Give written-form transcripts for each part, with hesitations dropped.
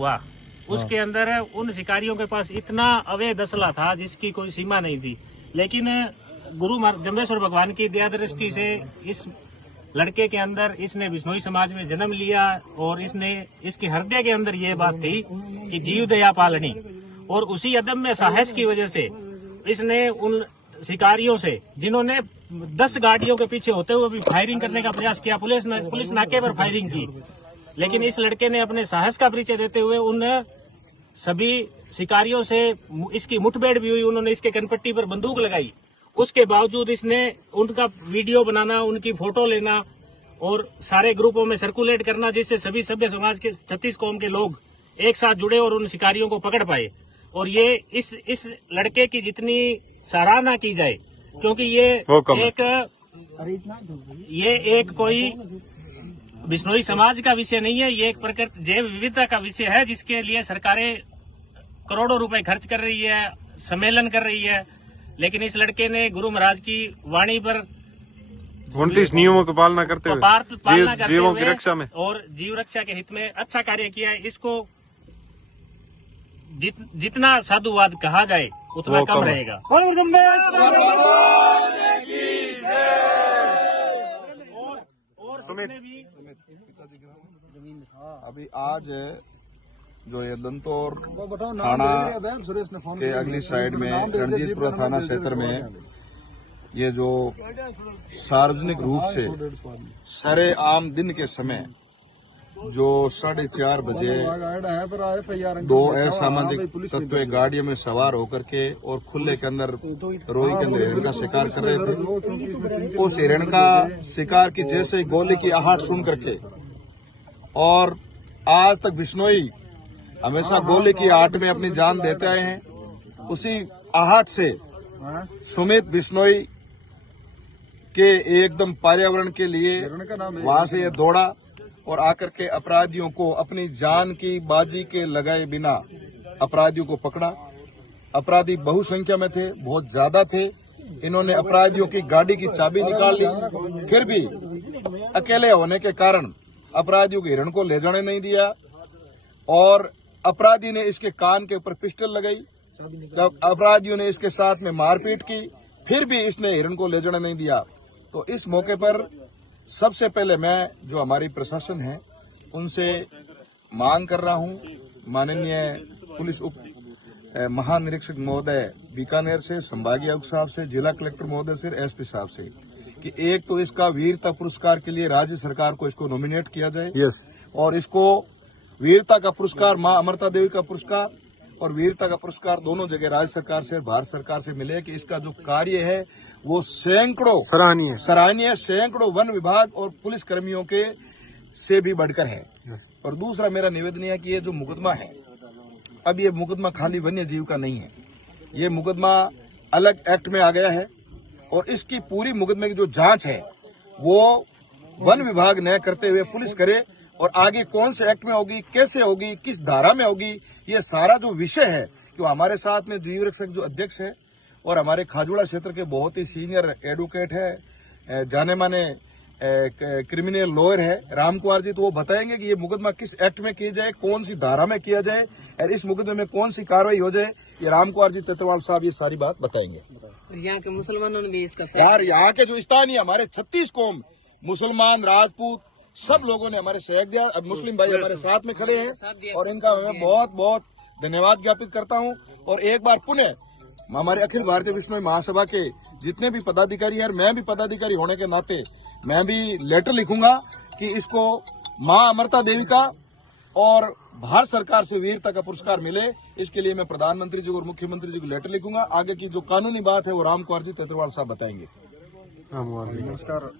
हुआ उसके अंदर उन शिकारियों के पास इतना अवैध असला था जिसकी कोई सीमा नहीं थी। लेकिन गुरु जम्बेश्वर भगवान की दया दृष्टि से इस लड़के के अंदर, इसने बिश्नोई समाज में जन्म लिया और इसके हृदय के अंदर ये बात थी कि जीव दया पालनी, और उसी अदम्य साहस की वजह से इसने उन शिकारियों से, जिन्होंने 10 गाड़ियों के पीछे होते हुए भी फायरिंग करने का प्रयास किया, पुलिस नाके पर फायरिंग की, लेकिन इस लड़के ने अपने साहस का परिचय देते हुए उन सभी शिकारियों से इसकी मुठभेड़ भी हुई। उन्होंने इसके कनपट्टी पर बंदूक लगाई, उसके बावजूद इसने उनका वीडियो बनाना, उनकी फोटो लेना और सारे ग्रुपों में सर्कुलेट करना, जिससे सभी सभ्य समाज के 36 कौम के लोग एक साथ जुड़े और उन शिकारियों को पकड़ पाए। और ये इस लड़के की जितनी सराहना की जाए, क्योंकि ये एक कोई बिश्नोई समाज का विषय नहीं है, ये एक प्रकृति जैव विविधता का विषय है, जिसके लिए सरकारें करोड़ों रुपए खर्च कर रही है, सम्मेलन कर रही है। लेकिन इस लड़के ने गुरु महाराज की वाणी पर 29 नियमों की पालना करते हुए जीवों की रक्षा में और जीव रक्षा के हित में अच्छा कार्य किया है। इसको जितना साधुवाद कहा जाए उतना कम रहेगा। अभी आज जो ये दंतौर थाना के अगली साइड में रणजीतपुरा थाना क्षेत्र में ये जो सार्वजनिक रूप से सरे आम दिन के समय जो 4:30 बजे 2 असामाजिक तत्व गाड़ियों में सवार होकर के और खुले के अंदर रोई के अंदर हिरण का शिकार कर रहे थे। उस हिरण का शिकार की जैसे गोली की आहट सुन करके, और आज तक बिश्नोई हमेशा गोली की आहट में अपनी जान देते आए हैं, उसी आहट से सुमित बिश्नोई के एकदम पर्यावरण के लिए वहां से ये दौड़ा और आकर के अपराधियों को अपनी जान की बाजी के लगाए बिना अपराधियों को पकड़ा। अपराधी बहुसंख्या में थे, बहुत ज्यादा थे। इन्होंने अपराधियों की गाड़ी की चाबी निकाल ली, फिर भी अकेले होने के कारण अपराधियों के हिरण को ले जाने नहीं दिया, और अपराधी ने इसके कान के ऊपर पिस्टल लगाई। जब अपराधियों ने इसके साथ में मारपीट की, फिर भी इसने हिरण को ले जाने नहीं दिया। तो इस मौके पर सबसे पहले मैं जो हमारी प्रशासन है उनसे मांग कर रहा हूं, माननीय पुलिस उप महानिरीक्षक महोदय बीकानेर से, संभागीय आयुक्त साहब से, जिला कलेक्टर महोदय से, एसपी साहब से, कि एक तो इसका वीरता पुरस्कार के लिए राज्य सरकार को इसको नॉमिनेट किया जाए, और इसको वीरता का पुरस्कार, मां अमृता देवी का पुरस्कार और वीरता का पुरस्कार दोनों जगह राज्य सरकार से, भारत सरकार से मिले, कि इसका जो कार्य है वो सैकड़ों सराहनीय सैकड़ों वन विभाग और पुलिस कर्मियों के से भी बढ़कर है। और दूसरा मेरा निवेदन है कि ये जो मुकदमा है, अब ये मुकदमा खाली वन्य जीव का नहीं है, ये मुकदमा अलग एक्ट में आ गया है, और इसकी पूरी मुकदमे की जो जांच है वो वन विभाग न करते हुए पुलिस करे, और आगे कौन से एक्ट में होगी, कैसे होगी, किस धारा में होगी, ये सारा जो विषय है, कि हमारे साथ में जीव रक्षक जो अध्यक्ष है और हमारे खाजूड़ा क्षेत्र के बहुत ही सीनियर एडवोकेट है, जाने माने क्रिमिनल लॉयर है राम कुमार जी, तो वो बताएंगे कि ये मुकदमा किस एक्ट में किया जाए, कौन सी धारा में किया जाए, और इस मुकदमे में कौन सी कार्रवाई हो जाए। ये राम कुमार जी तेतरवाल साहब ये सारी बात बताएंगे। यहाँ के मुसलमानों ने भी इसका यार, यहाँ के जो स्थानीय हमारे 36 कौम, मुसलमान, राजपूत, सब लोगों ने हमारे सहयोग दिया। अब मुस्लिम भाई हमारे साथ में खड़े हैं, और इनका मैं बहुत बहुत धन्यवाद ज्ञापित करता हूँ। और एक बार पुनः हमारे अखिल भारतीय बिश्नोई महासभा के जितने भी पदाधिकारी हैं, मैं भी पदाधिकारी होने के नाते मैं भी लेटर लिखूंगा कि इसको मां अमृता देवी का और भारत सरकार से वीरता का पुरस्कार मिले। इसके लिए मैं प्रधानमंत्री जी और मुख्यमंत्री जी को लेटर लिखूंगा। आगे की जो कानूनी बात है वो राम कुमार जी तेतरवाल साहब बताएंगे। नमस्कार।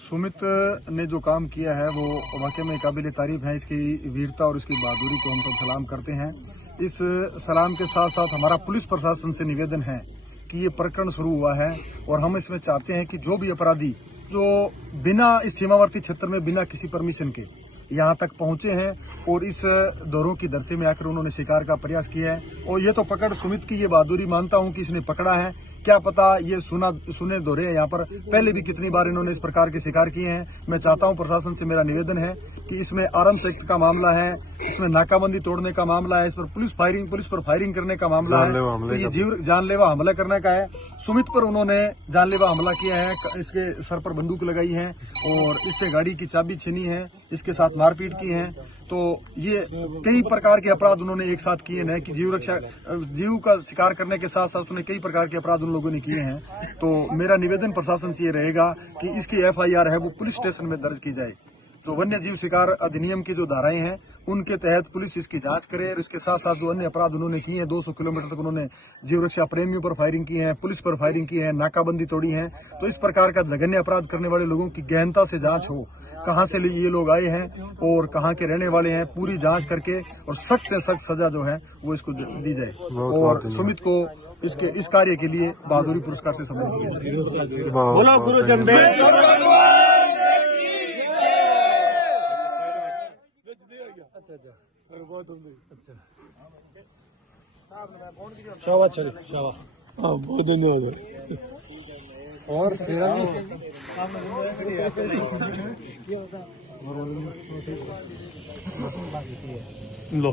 सुमित ने जो काम किया है वो वाकई में काबिल तारीफ है। इसकी वीरता और इसकी बहादुरी को हम सब सलाम करते हैं। इस सलाम के साथ साथ हमारा पुलिस प्रशासन से निवेदन है कि ये प्रकरण शुरू हुआ है, और हम इसमें चाहते हैं कि जो भी अपराधी जो बिना इस सीमावर्ती क्षेत्र में बिना किसी परमिशन के यहाँ तक पहुंचे हैं और इस दौरों की धरती में आकर उन्होंने शिकार का प्रयास किया है, और ये तो पकड़ सुमित की ये बहादुरी मानता हूं कि इसने पकड़ा है, क्या पता ये सुने दौरे हैं यहाँ पर पहले भी कितनी बार इन्होंने इस प्रकार के शिकार किए हैं। मैं चाहता हूँ प्रशासन से मेरा निवेदन है कि इसमें आर्म्स एक्ट का मामला है, इसमें नाकाबंदी तोड़ने का मामला है, इस पर पुलिस पर फायरिंग करने का मामला है, तो ये जानलेवा हमला करने का है। सुमित पर उन्होंने जानलेवा हमला किया है, इसके सर पर बंदूक लगाई है और इससे गाड़ी की चाबी छीनी है, इसके साथ मारपीट की है। तो ये कई प्रकार के अपराध उन्होंने एक साथ किए हैं कि जीव का शिकार करने के साथ साथ उन्होंने कई प्रकार के अपराध उन लोगों ने किए हैं। तो मेरा निवेदन प्रशासन से ये रहेगा कि इसकी FIR है वो पुलिस स्टेशन में दर्ज की जाए। तो वन्य जीव शिकार अधिनियम की जो धाराएं हैं उनके तहत पुलिस इसकी जांच करे और इसके साथ साथ जो अन्य अपराध उन्होंने किए हैं 200 किलोमीटर तक उन्होंने जीव रक्षा प्रेमियों पर फायरिंग की है, पुलिस पर फायरिंग की है, नाकाबंदी तोड़ी है। तो इस प्रकार का जघन्य अपराध करने वाले लोगों की गहनता से जांच हो, कहां से ये लोग आए हैं और कहां के रहने वाले हैं, पूरी जांच करके और सख्त से सख्त सजा जो है वो इसको दी जाए। और सुमित को इस कार्य के लिए बहादुरी पुरस्कार से सम्मानित किया जाए। बोलो गुरु जमवेश्वर। बहुत धन्यवाद। और लो